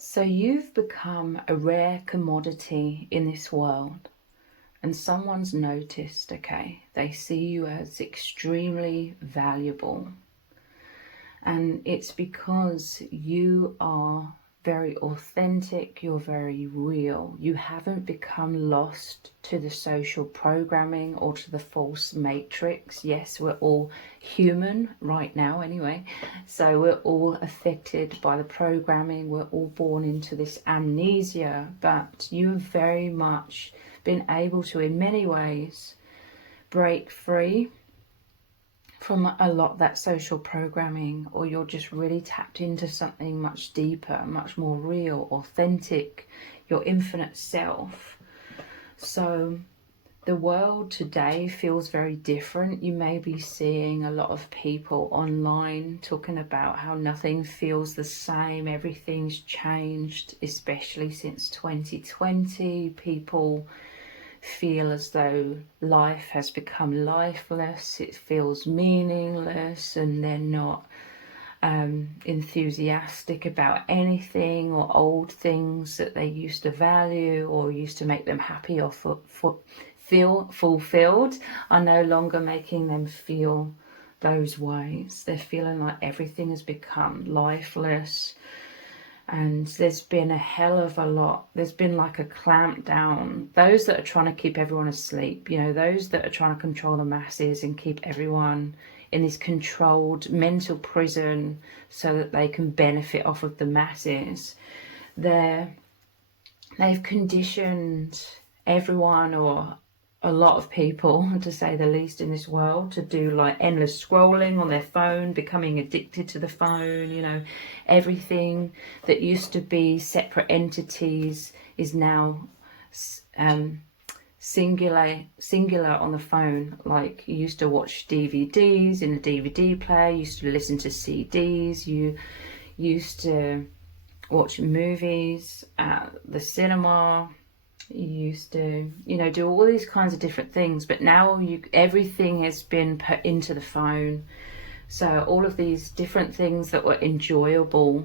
So you've become a rare commodity in this world, and someone's noticed, okay? They see you as extremely valuable. And it's because you are very authentic, you're very real. You haven't become lost to the social programming or to the false matrix. Yes, we're all human right now anyway, so we're all affected by the programming. We're all born into this amnesia, but you've very much been able to, in many ways, break free from a lot of that social programming, or you're just really tapped into something much deeper, much more real, authentic, your infinite self. So the world today feels very different. You may be seeing a lot of people online talking about how nothing feels the same, everything's changed, especially since 2020. People feel as though life has become lifeless, it feels meaningless, and they're not enthusiastic about anything, or old things that they used to value or used to make them happy or feel fulfilled are no longer making them feel those ways. They're feeling like everything has become lifeless. And there's been a hell of a lot. There's been like a clamp down. Those that are trying to keep everyone asleep, those that are trying to control the masses and keep everyone in this controlled mental prison so that they can benefit off of the masses. They've conditioned everyone, or a lot of people, to say the least, in this world to do like endless scrolling on their phone, becoming addicted to the phone. Everything that used to be separate entities is now singular on the phone. Like, you used to watch DVDs in a DVD player, you used to listen to CDs, you used to watch movies at the cinema, you used to, do all these kinds of different things, but now everything has been put into the phone. So all of these different things that were enjoyable,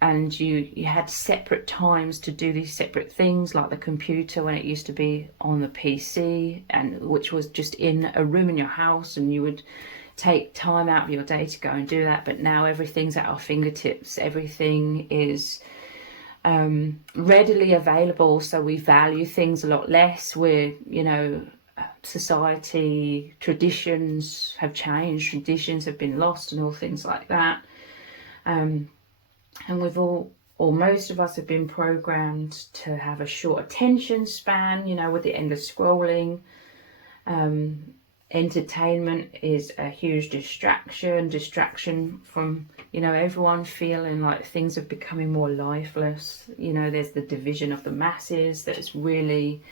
and you had separate times to do these separate things, like the computer when it used to be on the PC, and which was just in a room in your house, and you would take time out of your day to go and do that. But now everything's at our fingertips. Everything is readily available, so we value things a lot less. Society, traditions have changed, traditions have been lost, and all things like that. And we've all, or most of us, have been programmed to have a short attention span, with the endless scrolling. Entertainment is a huge distraction from, everyone feeling like things are becoming more lifeless. There's the division of the masses that is really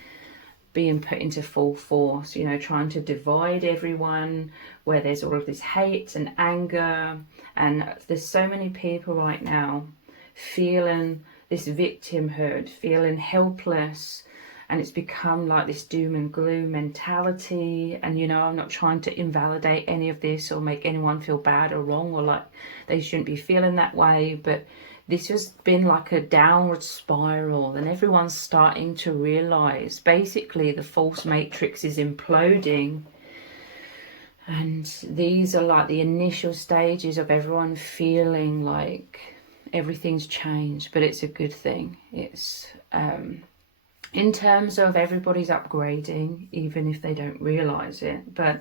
being put into full force, trying to divide everyone, where there's all of this hate and anger. And there's so many people right now feeling this victimhood, feeling helpless, and it's become like this doom and gloom mentality. And I'm not trying to invalidate any of this or make anyone feel bad or wrong, or like they shouldn't be feeling that way, but this has been like a downward spiral, and everyone's starting to realize basically the false matrix is imploding. And these are like the initial stages of everyone feeling like everything's changed, but it's a good thing. It's in terms of everybody's upgrading, even if they don't realize it. But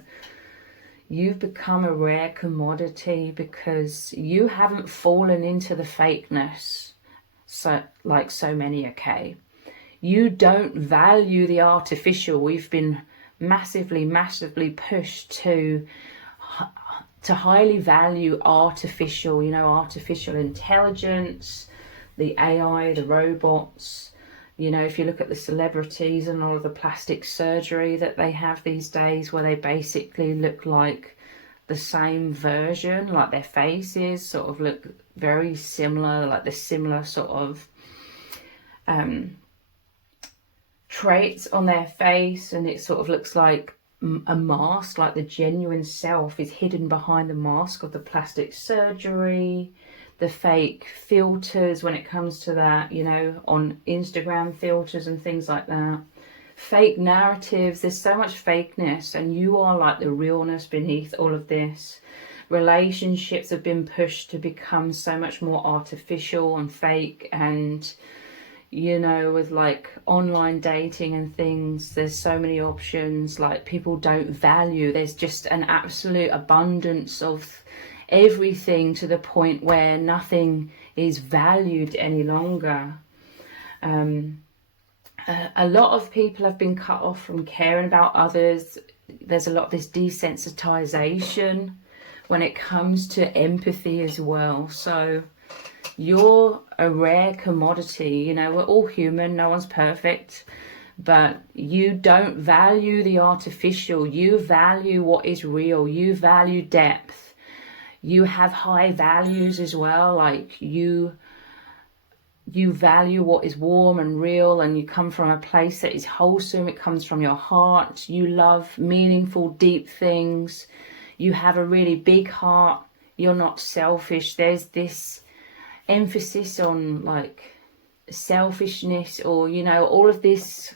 you've become a rare commodity because you haven't fallen into the fakeness, so many, okay? You don't value the artificial. We've been massively pushed to highly value artificial, artificial intelligence, the AI, the robots. If you look at the celebrities and all of the plastic surgery that they have these days, where they basically look like the same version, like their faces sort of look very similar, like the similar sort of traits on their face, and it sort of looks like a mask, like the genuine self is hidden behind the mask of the plastic surgery. the fake filters when it comes to that, you know, on Instagram filters and things like that. Fake narratives, there's so much fakeness, and you are like the realness beneath all of this. Relationships have been pushed to become so much more artificial and fake, and you know, with like online dating and things, there's so many options. Like, people don't value, there's just an absolute abundance of everything, to the point where nothing is valued any longer. A lot of people have been cut off from caring about others. There's a lot of this desensitization when it comes to empathy as well. So you're a rare commodity. You know, we're all human, no one's perfect, but you don't value the artificial. You value what is real. You value depth. You have high values as well. Like, you value what is warm and real, and you come from a place that is wholesome. It comes from your heart. You love meaningful, deep things. You have a really big heart. You're not selfish. There's this emphasis on like selfishness, or, you know, all of this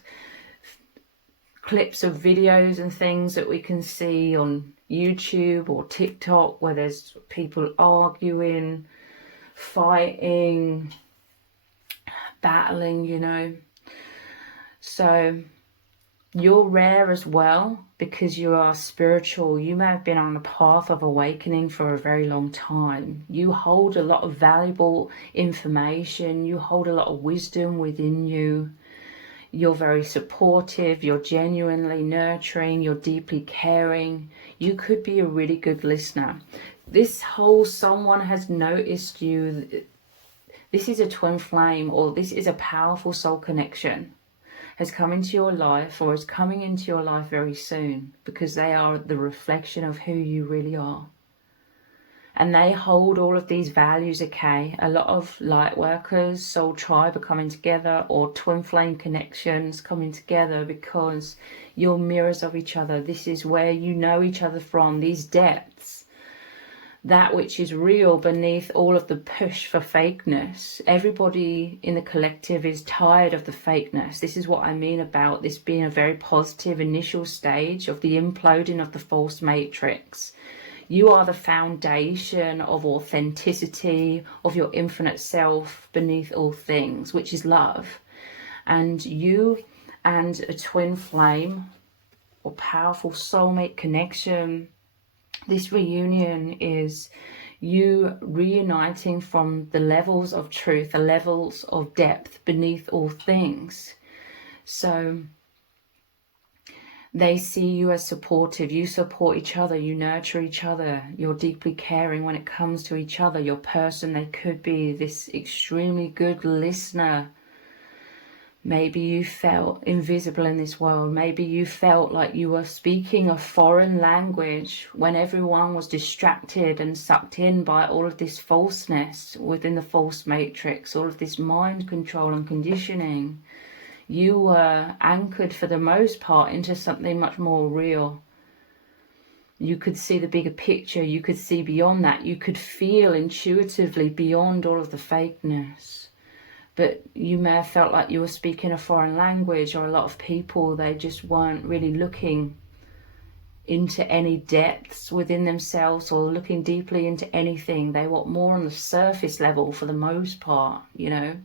clips of videos and things that we can see on YouTube or TikTok, where there's people arguing, fighting, battling, you know. So you're rare as well, because you are spiritual. You may have been on a path of awakening for a very long time. You hold a lot of valuable information. You hold a lot of wisdom within you. You're very supportive. You're genuinely nurturing. You're deeply caring. You could be a really good listener. This whole someone has noticed you. This is a twin flame, or this is a powerful soul connection, has come into your life, or is coming into your life very soon, because they are the reflection of who you really are. And they hold all of these values, okay? A lot of light workers, soul tribe are coming together, or twin flame connections coming together, because you're mirrors of each other. This is where you know each other from, these depths. That which is real beneath all of the push for fakeness. Everybody in the collective is tired of the fakeness. This is what I mean about this being a very positive initial stage of the imploding of the false matrix. You are the foundation of authenticity, of your infinite self beneath all things, which is love. And you and a twin flame, or powerful soulmate connection, this reunion is you reuniting from the levels of truth, the levels of depth beneath all things. So they see you as supportive. You support each other. You nurture each other. You're deeply caring when it comes to each other. Your person, they could be this extremely good listener. Maybe you felt invisible in this world. Maybe you felt like you were speaking a foreign language when everyone was distracted and sucked in by all of this falseness within the false matrix, all of this mind control and conditioning. You were anchored for the most part into something much more real. You could see the bigger picture. You could see beyond that. You could feel intuitively beyond all of the fakeness. But you may have felt like you were speaking a foreign language, or a lot of people, they just weren't really looking into any depths within themselves, or looking deeply into anything. They were more on the surface level for the most part, you know.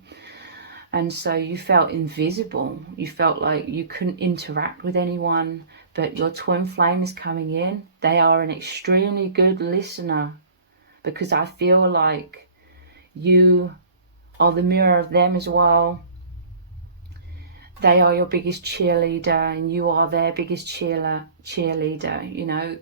And so you felt invisible. You felt like you couldn't interact with anyone, but your twin flame is coming in. They are an extremely good listener, because I feel like you are the mirror of them as well. They are your biggest cheerleader, and you are their biggest cheerleader. You know,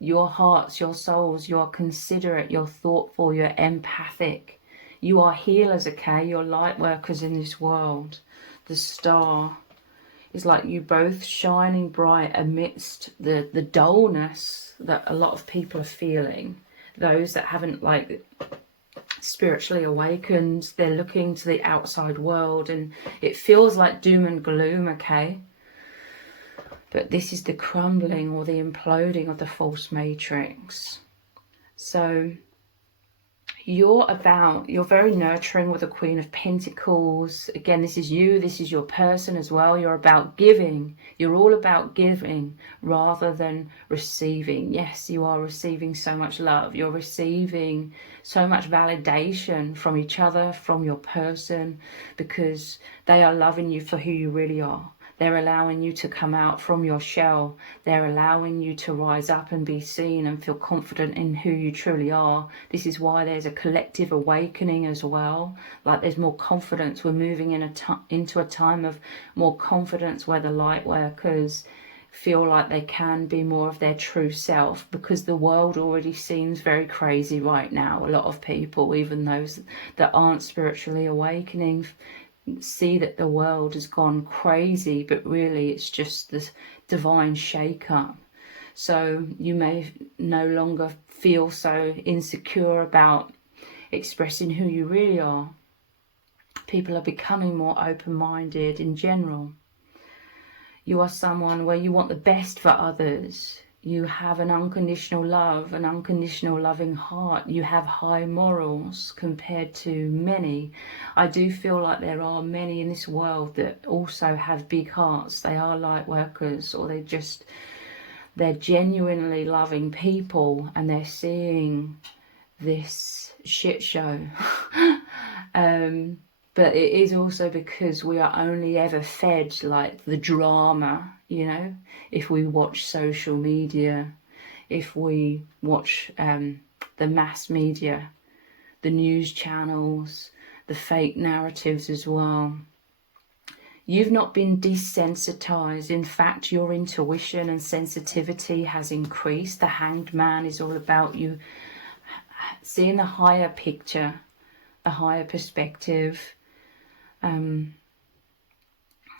your hearts, your souls, you're considerate, you're thoughtful, you're empathic. You are healers, okay? You're light workers in this world. The star is like you both shining bright amidst the dullness that a lot of people are feeling. Those that haven't like spiritually awakened, they're looking to the outside world and it feels like doom and gloom, okay? But this is the crumbling or the imploding of the false matrix. So You're very nurturing with the Queen of Pentacles. Again, this is you, this is your person as well. You're about giving. You're all about giving rather than receiving. Yes, you are receiving so much love. You're receiving so much validation from each other, from your person, because they are loving you for who you really are. They're allowing you to come out from your shell. They're allowing you to rise up and be seen and feel confident in who you truly are. This is why there's a collective awakening as well. Like there's more confidence. We're moving into a time of more confidence where the light workers feel like they can be more of their true self, because the world already seems very crazy right now. A lot of people, even those that aren't spiritually awakening, see that the world has gone crazy, but really it's just this divine shake-up. So you may no longer feel so insecure about expressing who you really are. People are becoming more open-minded in general. You are someone where you want the best for others. You have an unconditional love, an unconditional loving heart. You have high morals compared to many. I do feel like there are many in this world that also have big hearts. They are light workers, or they're genuinely loving people, and they're seeing this shit show. But it is also because we are only ever fed like the drama, you know, if we watch social media, if we watch the mass media, the news channels, the fake narratives as well. You've not been desensitized. In fact, your intuition and sensitivity has increased. The Hanged Man is all about you seeing the higher picture, a higher perspective.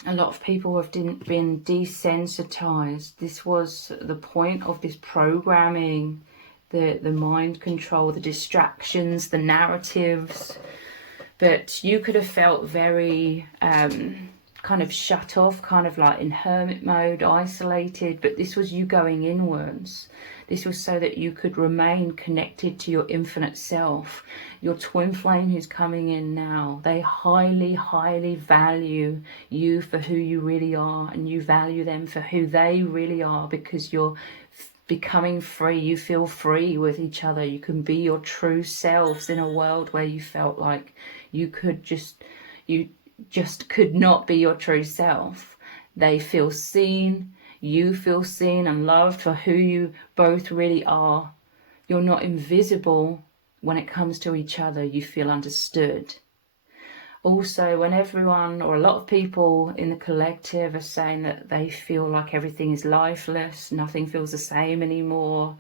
A lot of people have been desensitized. This was the point of this programming, the mind control, the distractions, the narratives. But you could have felt very kind of shut off, kind of like in hermit mode, isolated. But this was you going inwards. This was so that you could remain connected to your infinite self. Your twin flame who's coming in now, they highly, highly value you for who you really are, and you value them for who they really are, because you're becoming free. You feel free with each other. You can be your true selves in a world where you felt like you just could not be your true self. They feel seen. You feel seen and loved for who you both really are. You're not invisible when it comes to each other. You feel understood. Also, when everyone or a lot of people in the collective are saying that they feel like everything is lifeless, nothing feels the same anymore,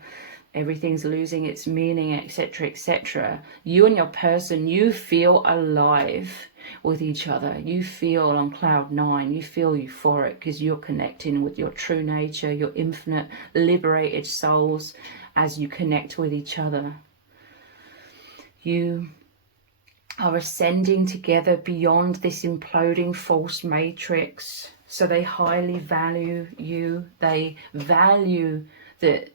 everything's losing its meaning, etc., etc., you and your person, you feel alive with each other. You feel on cloud nine. You feel euphoric because you're connecting with your true nature, your infinite liberated souls as you connect with each other. You are ascending together beyond this imploding false matrix. So they highly value you. They value that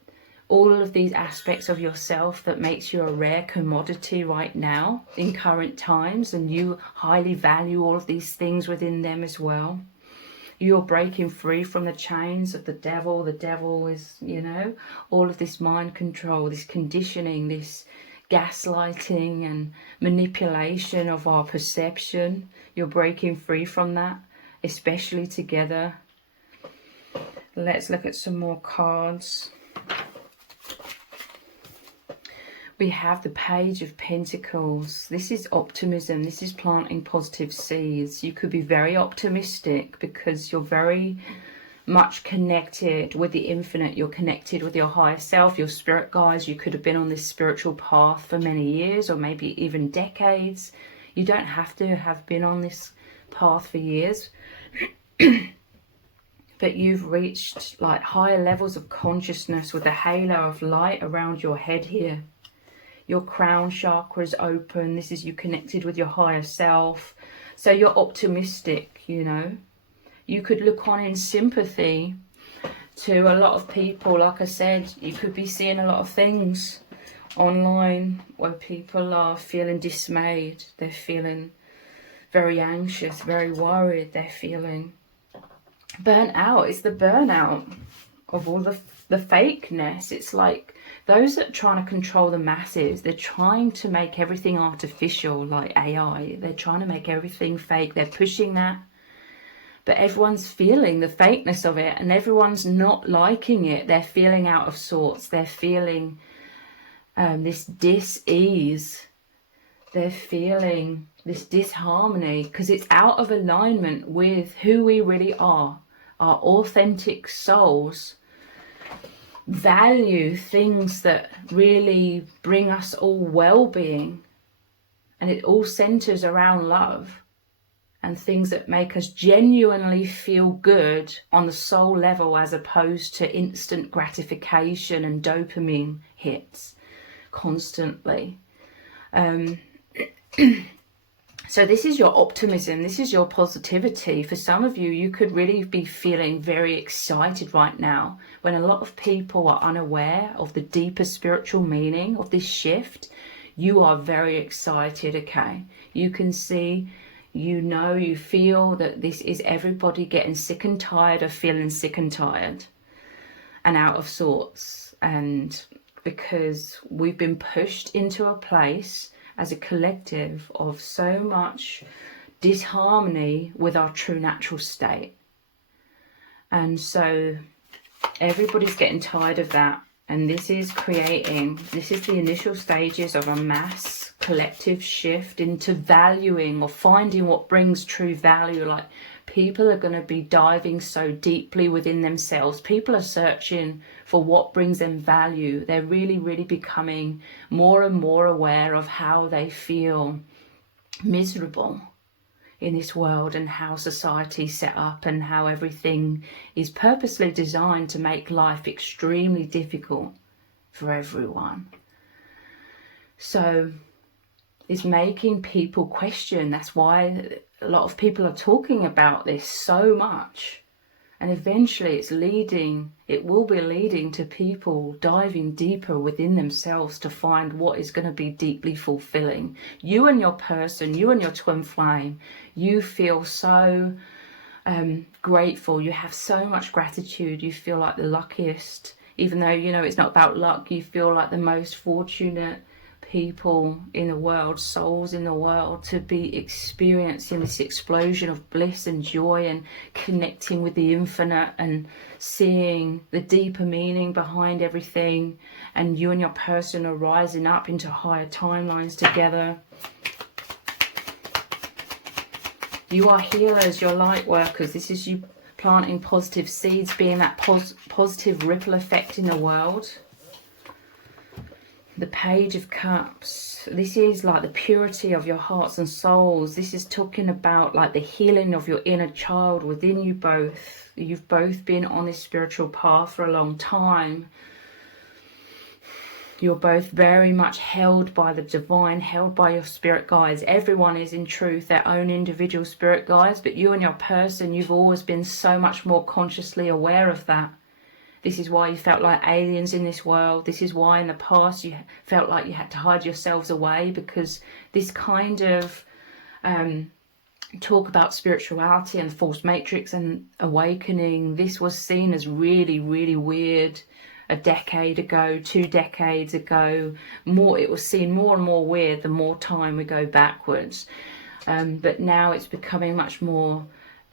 all of these aspects of yourself that makes you a rare commodity right now in current times, and you highly value all of these things within them as well. You're breaking free from the chains of the devil. The devil is, you know, all of this mind control, this conditioning, this gaslighting and manipulation of our perception. You're breaking free from that, especially together. Let's look at some more cards. We have the Page of Pentacles. This is optimism. This is planting positive seeds. You could be very optimistic because you're very much connected with the infinite. You're connected with your higher self, your spirit guides. You could have been on this spiritual path for many years or maybe even decades. You don't have to have been on this path for years. But you've reached like higher levels of consciousness with a halo of light around your head here. Your crown chakra is open. This is you connected with your higher self. So you're optimistic, you know. You could look on in sympathy to a lot of people. Like I said, you could be seeing a lot of things online where people are feeling dismayed, they're feeling very anxious, very worried, they're feeling burnt out. It's the burnout of all the fakeness. It's like those that are trying to control the masses, they're trying to make everything artificial, like AI. They're trying to make everything fake. They're pushing that. But everyone's feeling the fakeness of it, and everyone's not liking it. They're feeling out of sorts. They're feeling this dis-ease. They're feeling this disharmony because it's out of alignment with who we really are. Our authentic souls value things that really bring us all well-being, and it all centers around love and things that make us genuinely feel good on the soul level, as opposed to instant gratification and dopamine hits constantly. So this is your optimism, this is your positivity. For some of you, you could really be feeling very excited right now, when a lot of people are unaware of the deeper spiritual meaning of this shift. You are very excited, okay? You can see, you know, you feel that this is everybody getting sick and tired of feeling sick and tired and out of sorts. And because we've been pushed into a place as a collective of so much disharmony with our true natural state. And so everybody's getting tired of that. And this is the initial stages of a mass collective shift into valuing or finding what brings true value. Like, people are going to be diving so deeply within themselves. People are searching for what brings them value. They're really, really becoming more and more aware of how they feel miserable in this world, and how society's set up, and how everything is purposely designed to make life extremely difficult for everyone. So it's making people question. That's why a lot of people are talking about this so much. And eventually it will be leading to people diving deeper within themselves to find what is going to be deeply fulfilling. You and your person, you and your twin flame, you feel so grateful. You have so much gratitude. You feel like the luckiest, even though, you know, it's not about luck. You feel like the most fortunate people in the world, souls in the world, to be experiencing this explosion of bliss and joy and connecting with the infinite and seeing the deeper meaning behind everything. And you and your person are rising up into higher timelines together. You are healers, you're light workers. This is you planting positive seeds, being that positive ripple effect in the world. The Page of Cups, this is like the purity of your hearts and souls. This is talking about like the healing of your inner child within you both. You've both been on this spiritual path for a long time. You're both very much held by the divine, held by your spirit guides. Everyone is in truth their own individual spirit guides, but you and your person, you've always been so much more consciously aware of that. This is why you felt like aliens in this world. This is why in the past you felt like you had to hide yourselves away, because this kind of talk about spirituality and the false matrix and awakening, this was seen as really, really weird a decade ago, 2 decades ago. It was seen more and more weird the more time we go backwards. But now it's becoming much more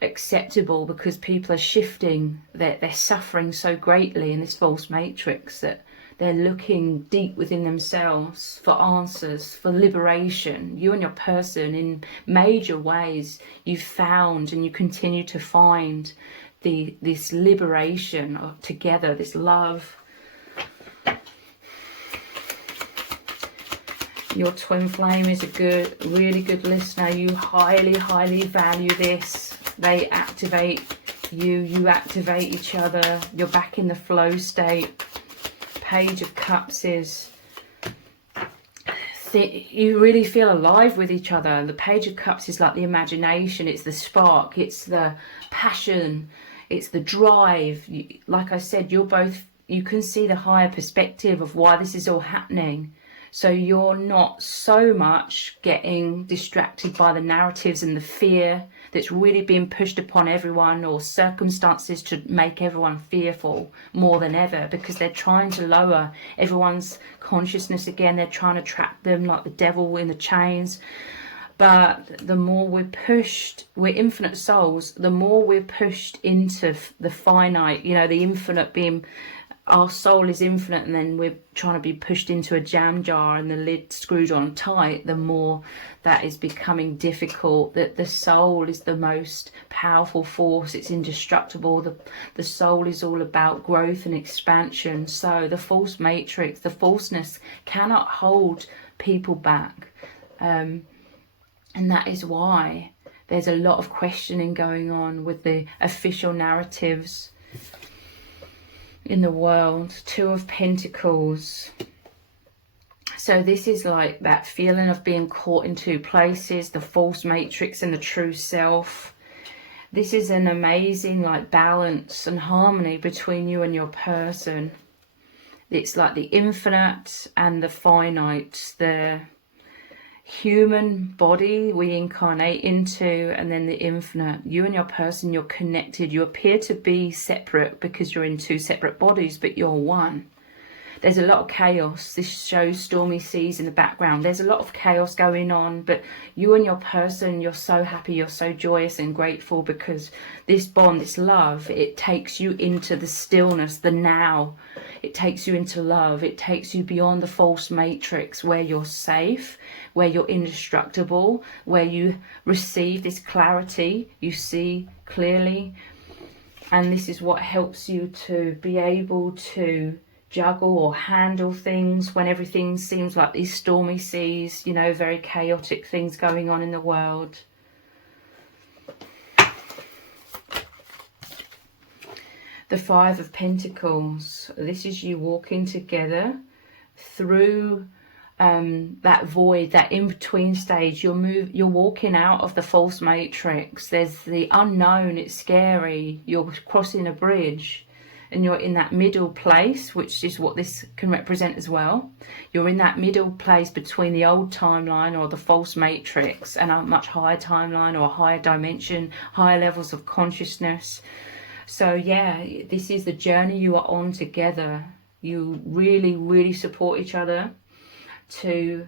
acceptable, because people are shifting. They're suffering so greatly in this false matrix that they're looking deep within themselves for answers, for liberation. You and your person, in major ways, you've found and you continue to find this liberation together, this love. Your twin flame is a really good listener. You highly, highly value this. They activate you, you activate each other. You're back in the flow state. Page of Cups is you really feel alive with each other. The Page of Cups is like the imagination. It's the spark. It's the passion. It's the drive. Like I said, you can see the higher perspective of why this is all happening. So you're not so much getting distracted by the narratives and the fear that's really being pushed upon everyone, or circumstances to make everyone fearful more than ever, because they're trying to lower everyone's consciousness again. They're trying to trap them like the devil in the chains. But the more we're pushed, we're infinite souls, the more we're pushed into the finite, you know, the infinite being, our soul is infinite, and then we're trying to be pushed into a jam jar and the lid screwed on tight, the more that is becoming difficult. That the soul is the most powerful force, it's indestructible. The soul is all about growth and expansion. So the false matrix, the falseness cannot hold people back. And that is why there's a lot of questioning going on with the official narratives in the world. Two of Pentacles. So this is like that feeling of being caught in two places, the false matrix and the true self. This is an amazing like balance and harmony between you and your person. It's like the infinite and the finite, the human body we incarnate into, and then the infinite. You and your person, you're connected. You appear to be separate because you're in two separate bodies, but you're one. There's a lot of chaos. This shows stormy seas in the background. There's a lot of chaos going on, but you and your person, you're so happy, you're so joyous and grateful, because this bond, this love, it takes you into the stillness, the now. It takes you into love. It takes you beyond the false matrix, where you're safe, where you're indestructible, where you receive this clarity, you see clearly. And this is what helps you to be able to juggle or handle things when everything seems like these stormy seas, you know, very chaotic things going on in the world. The Five of Pentacles. This is you walking together through that void, that in-between stage. You're walking out of the false matrix. There's the unknown, it's scary. You're crossing a bridge and you're in that middle place, which is what this can represent as well. You're in that middle place between the old timeline or the false matrix and a much higher timeline or a higher dimension, higher levels of consciousness. So yeah, this is the journey you are on together. You really, really support each other to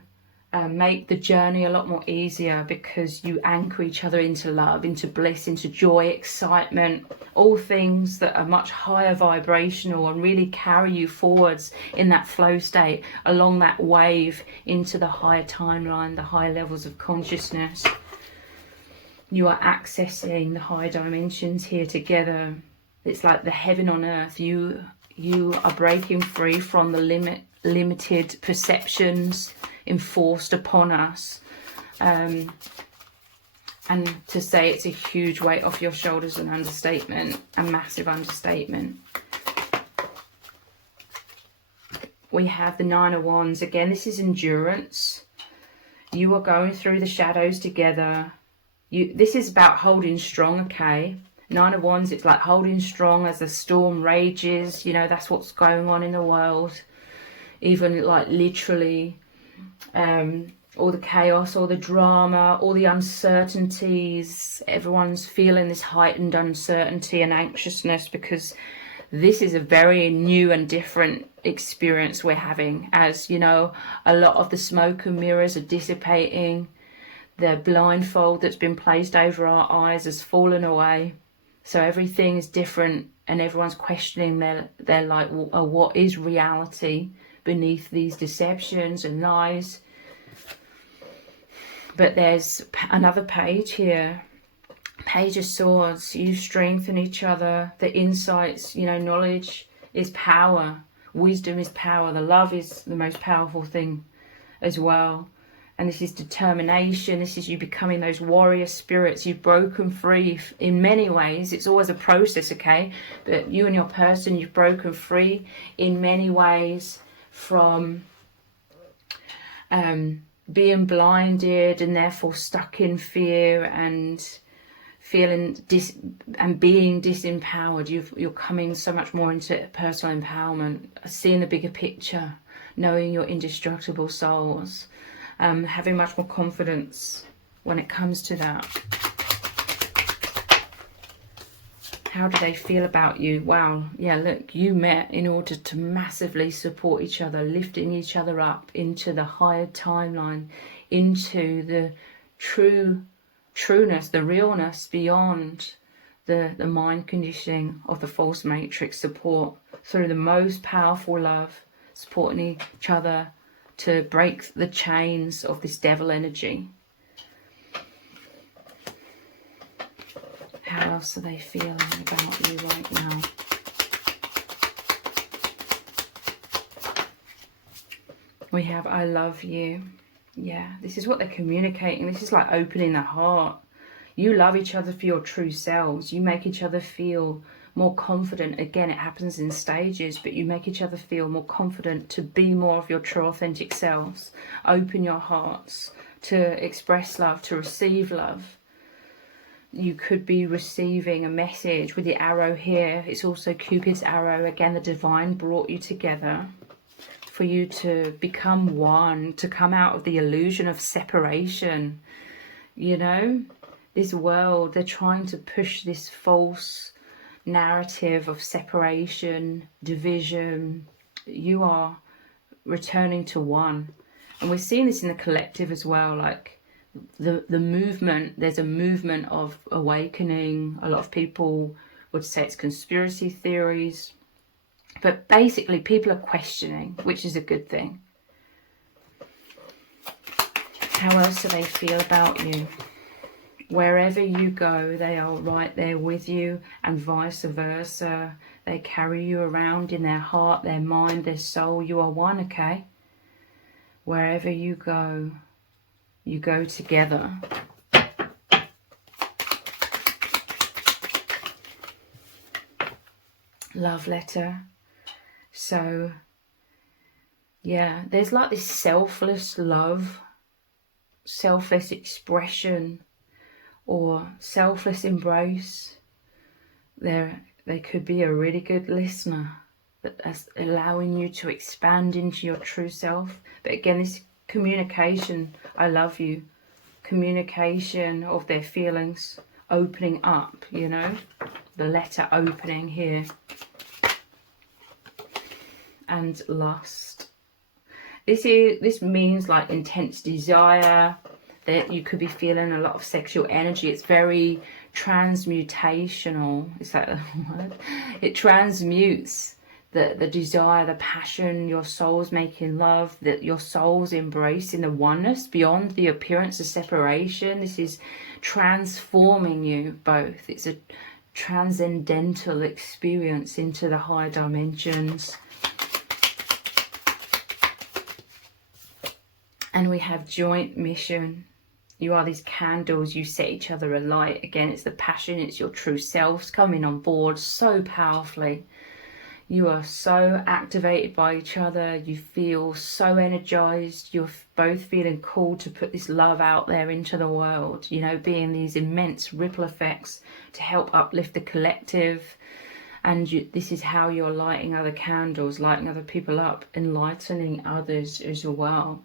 make the journey a lot more easier, because you anchor each other into love, into bliss, into joy, excitement, all things that are much higher vibrational and really carry you forwards in that flow state, along that wave into the higher timeline, the higher levels of consciousness. You are accessing the higher dimensions here together. It's like the heaven on earth. You are breaking free from the limited perceptions enforced upon us, and to say it's a huge weight off your shoulders, an understatement, a massive understatement. We have the Nine of Wands. Again, this is endurance. You are going through the shadows together. This is about holding strong, okay? Nine of Wands, it's like holding strong as the storm rages. You know, that's what's going on in the world. Even like literally, all the chaos, all the drama, all the uncertainties. Everyone's feeling this heightened uncertainty and anxiousness, because this is a very new and different experience we're having. As you know, a lot of the smoke and mirrors are dissipating. The blindfold that's been placed over our eyes has fallen away. So everything is different, and everyone's questioning their like, well, what is reality beneath these deceptions and lies? But there's another page here, Page of Swords. You strengthen each other. The insights, you know, knowledge is power, wisdom is power, the love is the most powerful thing as well. And this is determination. This is you becoming those warrior spirits. You've broken free in many ways. It's always a process, okay? But you and your person, you've broken free in many ways from being blinded and therefore stuck in fear and feeling being disempowered. You're coming so much more into personal empowerment, seeing the bigger picture, knowing your indestructible souls, having much more confidence when it comes to that. How do they feel about you? Wow, yeah, look, you met in order to massively support each other, lifting each other up into the higher timeline, into the trueness, the realness beyond the mind conditioning of the false matrix support, through the most powerful love, supporting each other to break the chains of this devil energy. How else are they feeling about you right now? We have I love you. Yeah, this is what they're communicating. This is like opening the heart. You love each other for your true selves. You make each other feel more confident. Again, it happens in stages, but you make each other feel more confident to be more of your true authentic selves. Open your hearts to express love, to receive love. You could be receiving a message with the arrow here. It's also Cupid's arrow. Again, the divine brought you together for you to become one, to come out of the illusion of separation. You know, this world, they're trying to push this false narrative of separation, division. You are returning to one. And we're seeing this in the collective as well, like the movement. There's a movement of awakening. A lot of people would say it's conspiracy theories, but basically people are questioning, which is a good thing. How else do they feel about you? Wherever you go, they are right there with you, and vice versa. They carry you around in their heart, their mind, their soul. You are one, okay? Wherever you go together. Love letter. So, yeah, there's like this selfless love, selfless expression, or selfless embrace. They could be a really good listener, that's allowing you to expand into your true self. But again, this communication, I love you, communication of their feelings, opening up, you know, the letter opening here. And lust. This means like intense desire, that you could be feeling a lot of sexual energy. It's very transmutational. Is that the word? It transmutes the desire, the passion, your soul's making love, that your soul's embracing the oneness beyond the appearance of separation. This is transforming you both. It's a transcendental experience into the higher dimensions. And we have joint mission. You are these candles, you set each other alight. Again, it's the passion, it's your true selves coming on board so powerfully. You are so activated by each other. You feel so energized. You're both feeling called to put this love out there into the world, you know, being these immense ripple effects to help uplift the collective. And this is how you're lighting other candles, lighting other people up, enlightening others as well.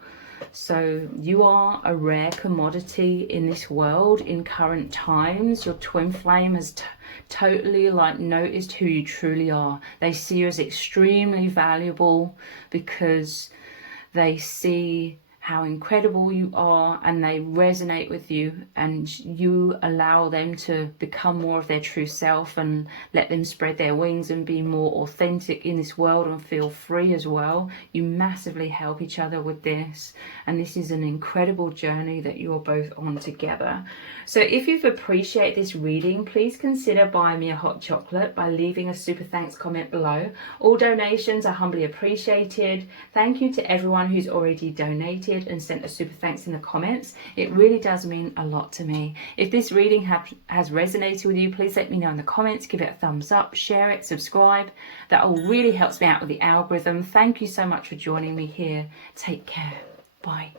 So you are a rare commodity in this world in current times. Your twin flame has totally like noticed who you truly are. They see you as extremely valuable because they see how incredible you are, and they resonate with you, and you allow them to become more of their true self and let them spread their wings and be more authentic in this world and feel free as well. You massively help each other with this, and this is an incredible journey that you're both on together. So if you've appreciated this reading, please consider buying me a hot chocolate by leaving a super thanks comment below. All donations are humbly appreciated. Thank you to everyone who's already donated and sent a super thanks in the comments. It really does mean a lot to me. If this reading has resonated with you, please let me know in the comments. Give it a thumbs up, share it, subscribe. That all really helps me out with the algorithm. Thank you so much for joining me here. Take care. Bye.